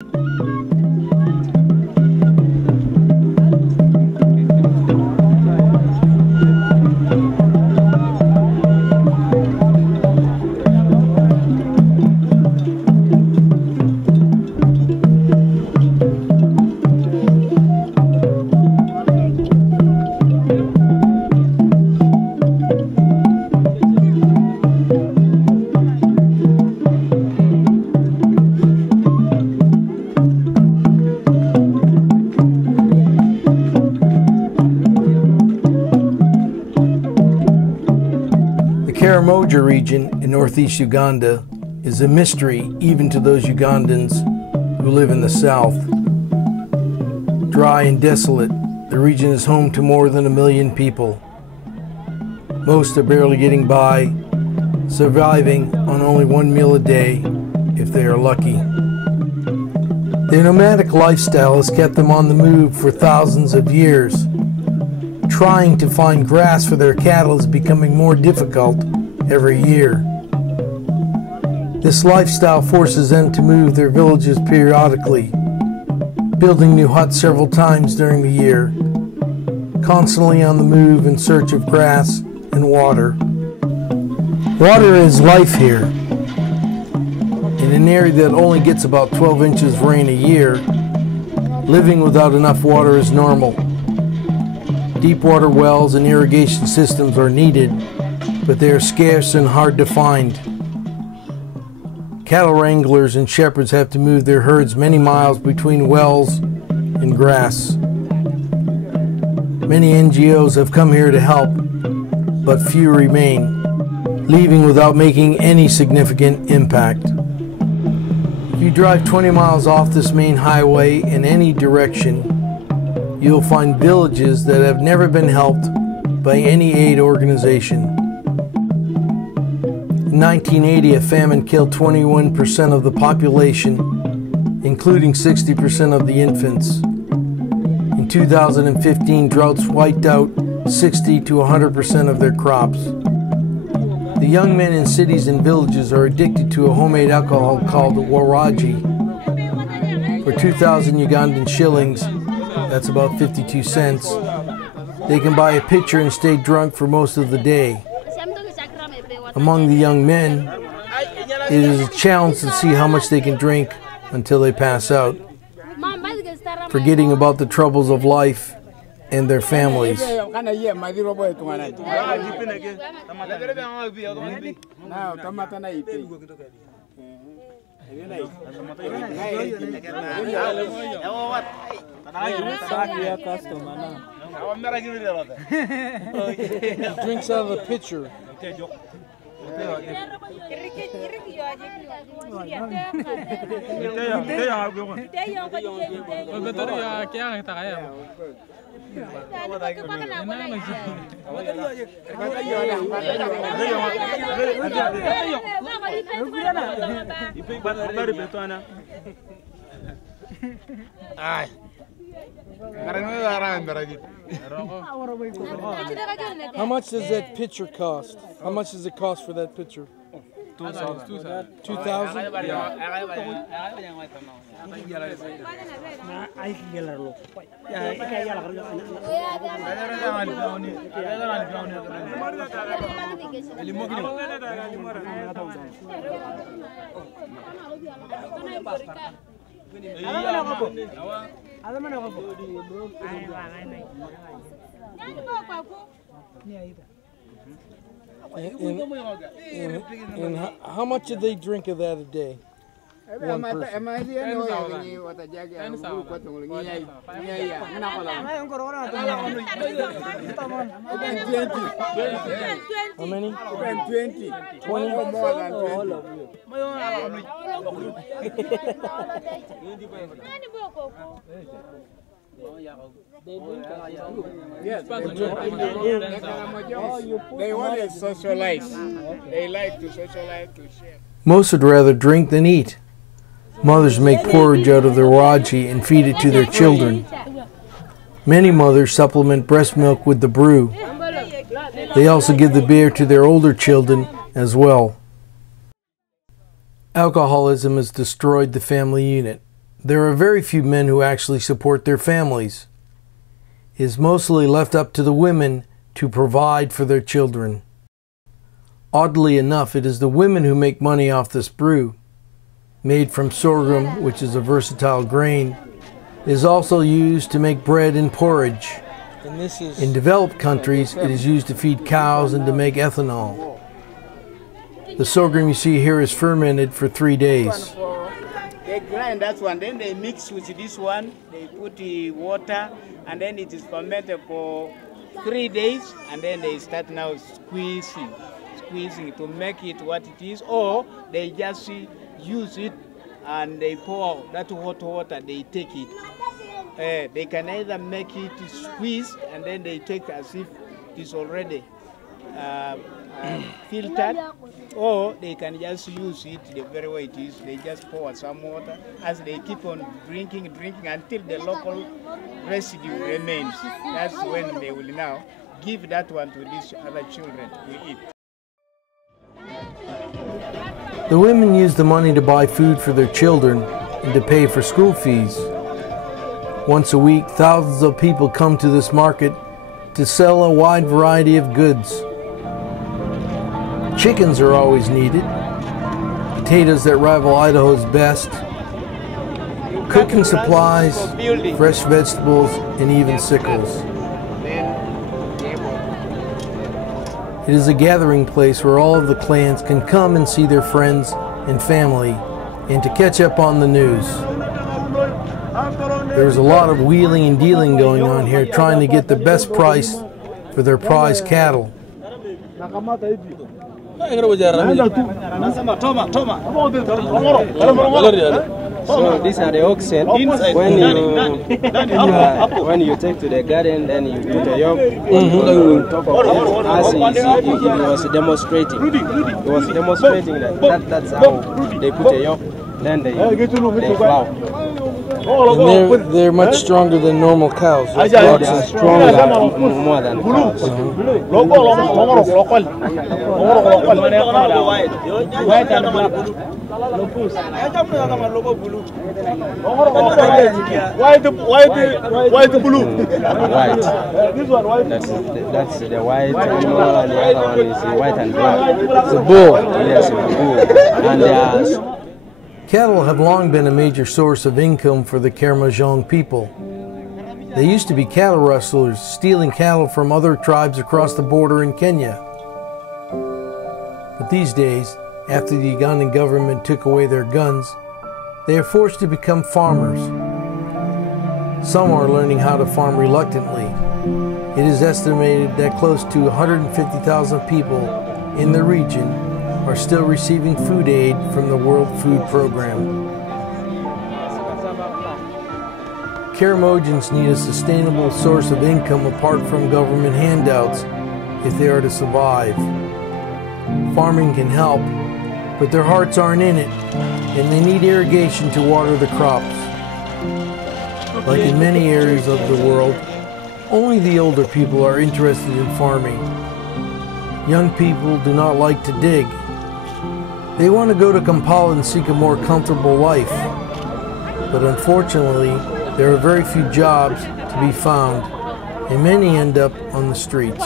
The Karamoja region in northeast Uganda is a mystery even to those Ugandans who live in the south. Dry and desolate, the region is home to more than 1 million people. Most are barely getting by, surviving on only 1 meal a day if they are lucky. Their nomadic lifestyle has kept them on the move for thousands of years. Trying to find grass for their cattle is becoming more difficult every year. This lifestyle forces them to move their villages periodically, building new huts several times during the year, constantly on the move in search of grass and water. Water is life here. In an area that only gets about 12 inches of rain a year, living without enough water is normal. Deep water wells and irrigation systems are needed, but they are scarce and hard to find. Cattle wranglers and shepherds have to move their herds many miles between wells and grass. Many NGOs have come here to help, but few remain, leaving without making any significant impact. If you drive 20 miles off this main highway in any direction, you'll find villages that have never been helped by any aid organization. In 1980, a famine killed 21% of the population, including 60% of the infants. In 2015, droughts wiped out 60 to 100% of their crops. The young men in cities and villages are addicted to a homemade alcohol called waraji. For 2,000 Ugandan shillings, that's about 52 cents, they can buy a pitcher and stay drunk for most of the day. Among the young men, it is a challenge to see how much they can drink until they pass out, forgetting about the troubles of life and their families. He drinks out of the pitcher. How much does that pitcher cost? How much does it cost for that pitcher? 2,000. 2,000? And how much do they drink of that a day? One person. 10. How many? 20. 20 or more than 20. Yes, they want to socialize. They like to socialize, to share. Most would rather drink than eat. Mothers make porridge out of their waraji and feed it to their children. Many mothers supplement breast milk with the brew. They also give the beer to their older children as well. Alcoholism has destroyed the family unit. There are very few men who actually support their families. It is mostly left up to the women to provide for their children. Oddly enough, it is the women who make money off this brew. Made from sorghum, which is a versatile grain, it is also used to make bread and porridge. In developed countries, it is used to feed cows and to make ethanol. The sorghum you see here is fermented for 3 days. They grind that one, then they mix with this one, they put the water, and then it is fermented for 3 days, and then they start now squeezing to make it what it is, or they just use it and they pour that hot water, they take it. They can either make it squeeze and then they take as if it is already filtered, or they can just use it the very way it is. They just pour some water as they keep on drinking until the local residue remains. That's when they will now give that one to these other children to eat. The women use the money to buy food for their children and to pay for school fees. Once a week, thousands of people come to this market to sell a wide variety of goods. Chickens are always needed, potatoes that rival Idaho's best, cooking supplies, fresh vegetables, and even sickles. It is a gathering place where all of the clans can come and see their friends and family and to catch up on the news. There's a lot of wheeling and dealing going on here, trying to get the best price for their prize cattle. So these are the oxen. When you take to the garden, then you put a yoke on top of it. As you see, he was demonstrating. He was demonstrating that's how they put a yoke. Then they plow. And they're much stronger than normal cows. They are stronger more than cows. White, blue. White. That's the white animal, and the other one is white and black. It's a bull. Yes, it's a bull. And they are. Cattle have long been a major source of income for the Karamojon people. They used to be cattle rustlers, stealing cattle from other tribes across the border in Kenya. But these days, after the Ugandan government took away their guns, they are forced to become farmers. Some are learning how to farm reluctantly. It is estimated that close to 150,000 people in the region are still receiving food aid from the World Food Program. Karamojans need a sustainable source of income apart from government handouts if they are to survive. Farming can help, but their hearts aren't in it, and they need irrigation to water the crops. Like in many areas of the world, only the older people are interested in farming. Young people do not like to dig. They want to go to Kampala and seek a more comfortable life. But unfortunately, there are very few jobs to be found, and many end up on the streets.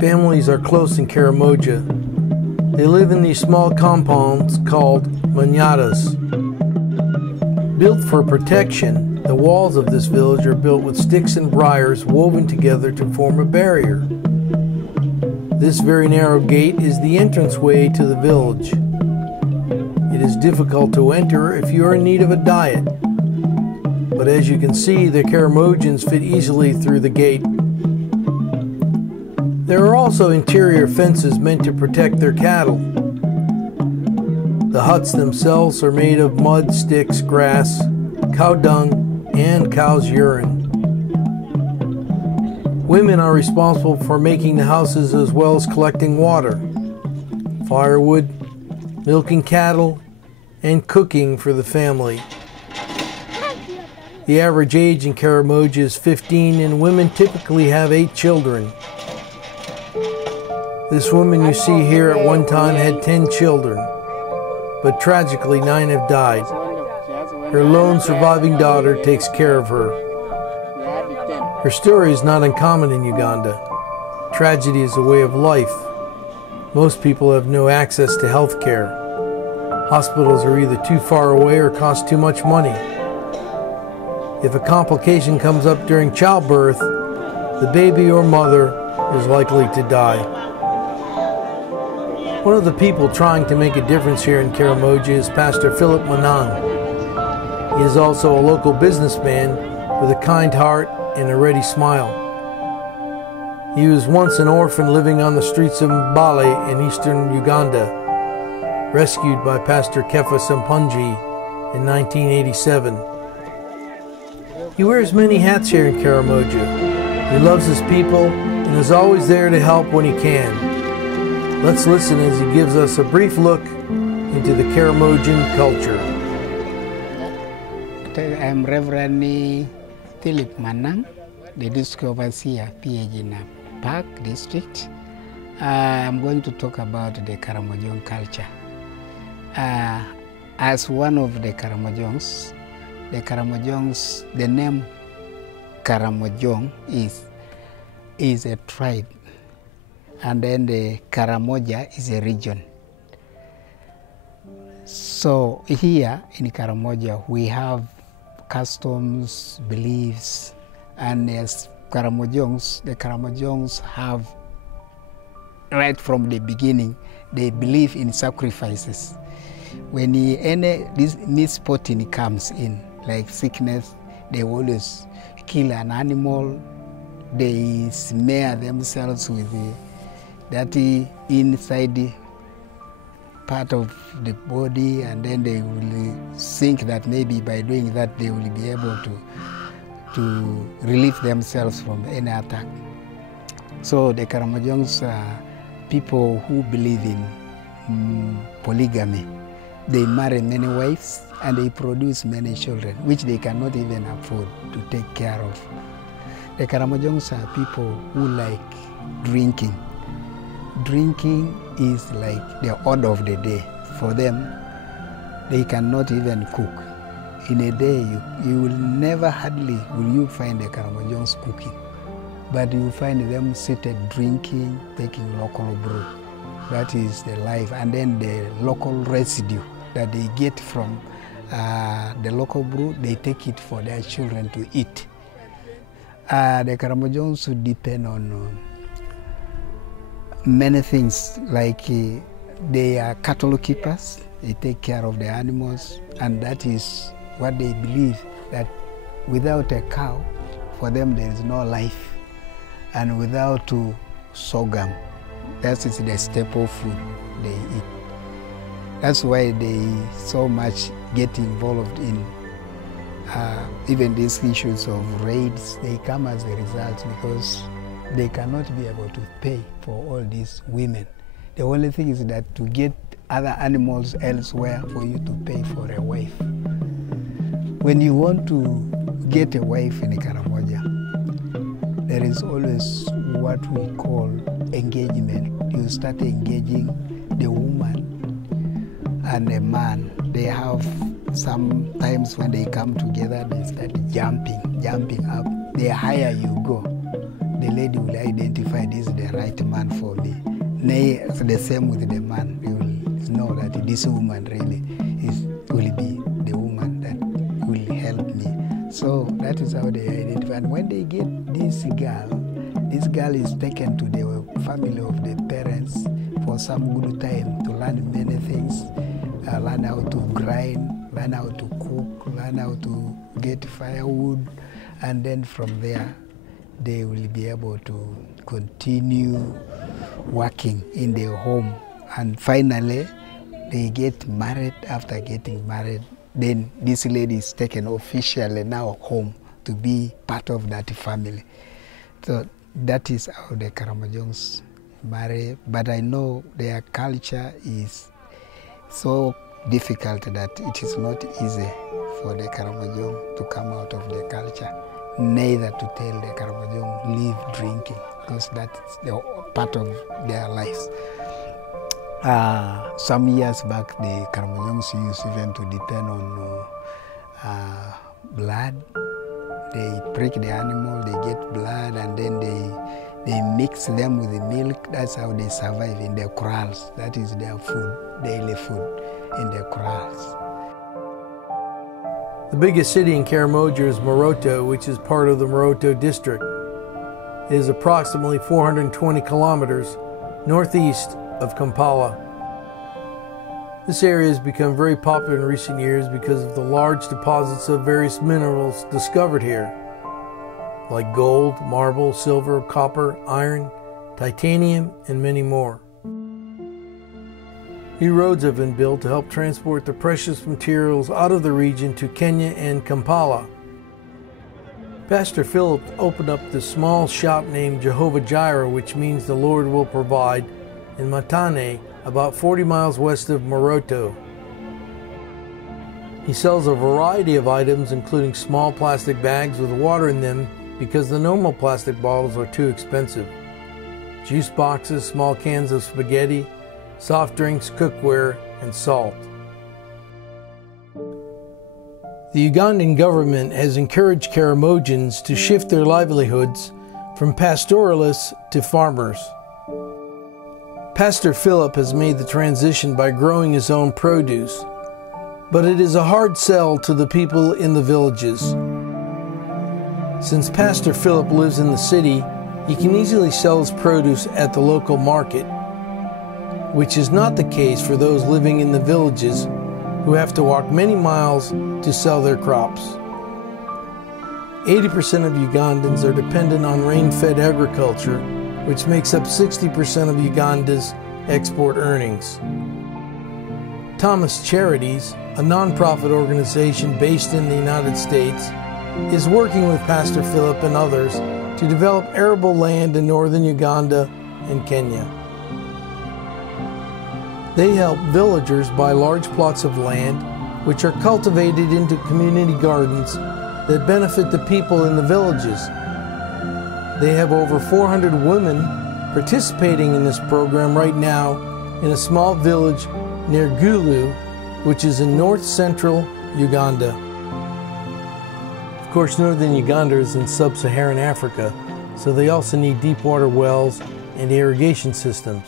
Families are close in Karamoja. They live in these small compounds called manyatas. Built for protection, the walls of this village are built with sticks and briars woven together to form a barrier. This very narrow gate is the entranceway to the village. It is difficult to enter if you are in need of a diet. But as you can see, the Karamojans fit easily through the gate. There are also interior fences meant to protect their cattle. The huts themselves are made of mud, sticks, grass, cow dung, and cow's urine. Women are responsible for making the houses as well as collecting water, firewood, milking cattle, and cooking for the family. The average age in Karamoja is 15, and women typically have 8 children. This woman you see here at one time had 10 children. but tragically 9 have died. Her lone surviving daughter takes care of her. Her story is not uncommon in Uganda. Tragedy is a way of life. Most people have no access to health care. Hospitals are either too far away or cost too much money. If a complication comes up during childbirth, the baby or mother is likely to die. One of the people trying to make a difference here in Karamoja is Pastor Philip Manang. He is also a local businessman with a kind heart and a ready smile. He was once an orphan living on the streets of Mbale in eastern Uganda, rescued by Pastor Kefa Sampunji in 1987. He wears many hats here in Karamoja. He loves his people and is always there to help when he can. Let's listen as he gives us a brief look into the Karamojan culture. I'm Reverend Philip Manang, the district overseer, PAG in Park District. I'm going to talk about the Karamojon culture. As one of the Karamojons, the name Karamojon is a tribe, and then the Karamoja is a region. So here in Karamoja we have customs, beliefs, and as the Karamojons have, right from the beginning, they believe in sacrifices. When any misfortune comes in, like sickness, they always kill an animal. They smear themselves with that inside part of the body, and then they will think that maybe by doing that they will be able to relieve themselves from any attack. So the Karamojons are people who believe in polygamy. They marry many wives and they produce many children, which they cannot even afford to take care of. The Karamojons are people who like drinking. Drinking is like the order of the day. For them, they cannot even cook. In a day, you will never hardly will you find the Karamojons cooking, but you find them seated drinking, taking local brew. That is the life, and then the local residue that they get from the local brew, they take it for their children to eat. The Karamojons depend on many things, like they are cattle keepers. They take care of the animals, and that is what they believe, that without a cow, for them there is no life, and without sorghum, that is the staple food they eat. That's why they so much get involved in even these issues of raids. They come as a result because they cannot be able to pay for all these women. The only thing is that to get other animals elsewhere for you to pay for a wife. When you want to get a wife in Karamoja, there is always what we call engagement. You start engaging the woman and the man. They have sometimes when they come together, they start jumping up. The higher you go, the lady will identify this is the right man for me. Nay, the same with the man. You will know that this woman really will be the woman that will help me. So that is how they identify. And when they get this girl is taken to the family of the parents for some good time to learn many things, learn how to grind, learn how to cook, learn how to get firewood, and then from there they will be able to continue working in their home. And finally, they get married. After getting married, then this lady is taken officially now home to be part of that family. So that is how the Karamojons marry. But I know their culture is so difficult that it is not easy for the Karamojon to come out of the culture, neither to tell the Karamojon leave drinking, because that's the part of their lives. Some years back, the Karamojons used even to depend on blood. They prick the animal, they get blood, and then they mix them with the milk. That's how they survive in their corrals. That is their food, daily food in their corrals. The biggest city in Karamoja is Moroto, which is part of the Moroto district. It is approximately 420 kilometers northeast of Kampala. This area has become very popular in recent years because of the large deposits of various minerals discovered here, like gold, marble, silver, copper, iron, titanium, and many more. New roads have been built to help transport the precious materials out of the region to Kenya and Kampala. Pastor Philip opened up this small shop named Jehovah Jireh, which means the Lord will provide, in Matane, about 40 miles west of Moroto. He sells a variety of items, including small plastic bags with water in them because the normal plastic bottles are too expensive, juice boxes, small cans of spaghetti, soft drinks, cookware, and salt. The Ugandan government has encouraged Karamojans to shift their livelihoods from pastoralists to farmers. Pastor Philip has made the transition by growing his own produce, but it is a hard sell to the people in the villages. Since Pastor Philip lives in the city, he can easily sell his produce at the local market, which is not the case for those living in the villages who have to walk many miles to sell their crops. 80% of Ugandans are dependent on rain-fed agriculture, which makes up 60% of Uganda's export earnings. Thomas Charities, a non-profit organization based in the United States, is working with Pastor Philip and others to develop arable land in northern Uganda and Kenya. They help villagers buy large plots of land, which are cultivated into community gardens that benefit the people in the villages. They have over 400 women participating in this program right now in a small village near Gulu, which is in north-central Uganda. Of course, northern Uganda is in sub-Saharan Africa, so they also need deep water wells and irrigation systems.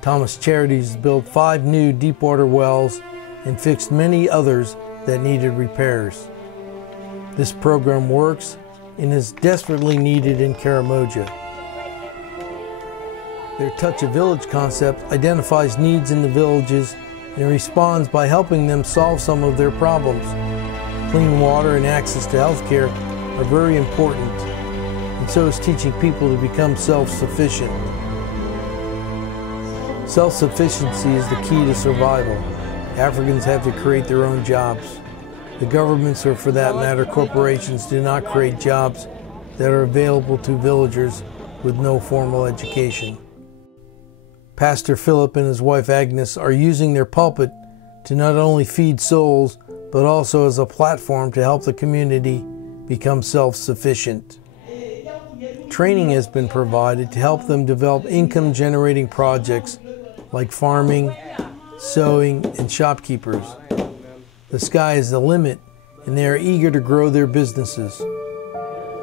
Thomas Charities has built 5 new deep water wells and fixed many others that needed repairs. This program works and is desperately needed in Karamoja. Their Touch a Village concept identifies needs in the villages and responds by helping them solve some of their problems. Clean water and access to health care are very important, and so is teaching people to become self-sufficient. Self-sufficiency is the key to survival. Africans have to create their own jobs. The governments, or for that matter corporations, do not create jobs that are available to villagers with no formal education. Pastor Philip and his wife Agnes are using their pulpit to not only feed souls, but also as a platform to help the community become self-sufficient. Training has been provided to help them develop income-generating projects like farming, sewing, and shopkeepers. The sky is the limit, and they are eager to grow their businesses.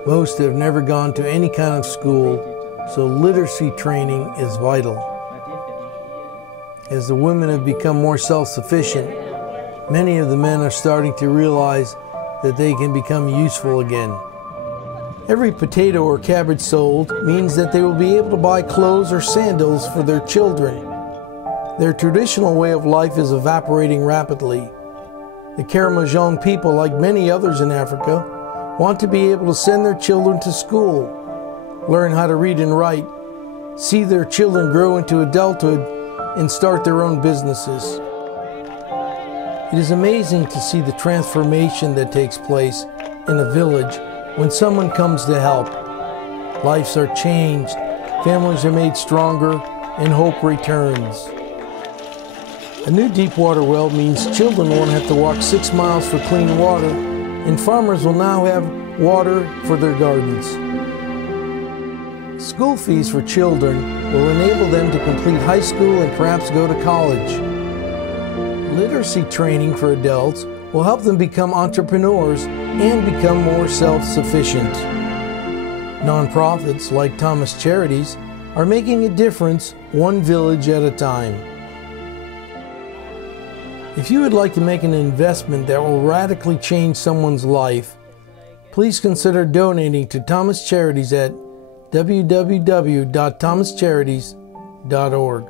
Most have never gone to any kind of school, so literacy training is vital. As the women have become more self-sufficient, many of the men are starting to realize that they can become useful again. Every potato or cabbage sold means that they will be able to buy clothes or sandals for their children. Their traditional way of life is evaporating rapidly. The Karamojon people, like many others in Africa, want to be able to send their children to school, learn how to read and write, see their children grow into adulthood, and start their own businesses. It is amazing to see the transformation that takes place in a village when someone comes to help. Lives are changed, families are made stronger, and hope returns. A new deep water well means children won't have to walk 6 miles for clean water, and farmers will now have water for their gardens. School fees for children will enable them to complete high school and perhaps go to college. Literacy training for adults will help them become entrepreneurs and become more self-sufficient. Nonprofits like Thomas Charities are making a difference one village at a time. If you would like to make an investment that will radically change someone's life, please consider donating to Thomas Charities at www.thomascharities.org.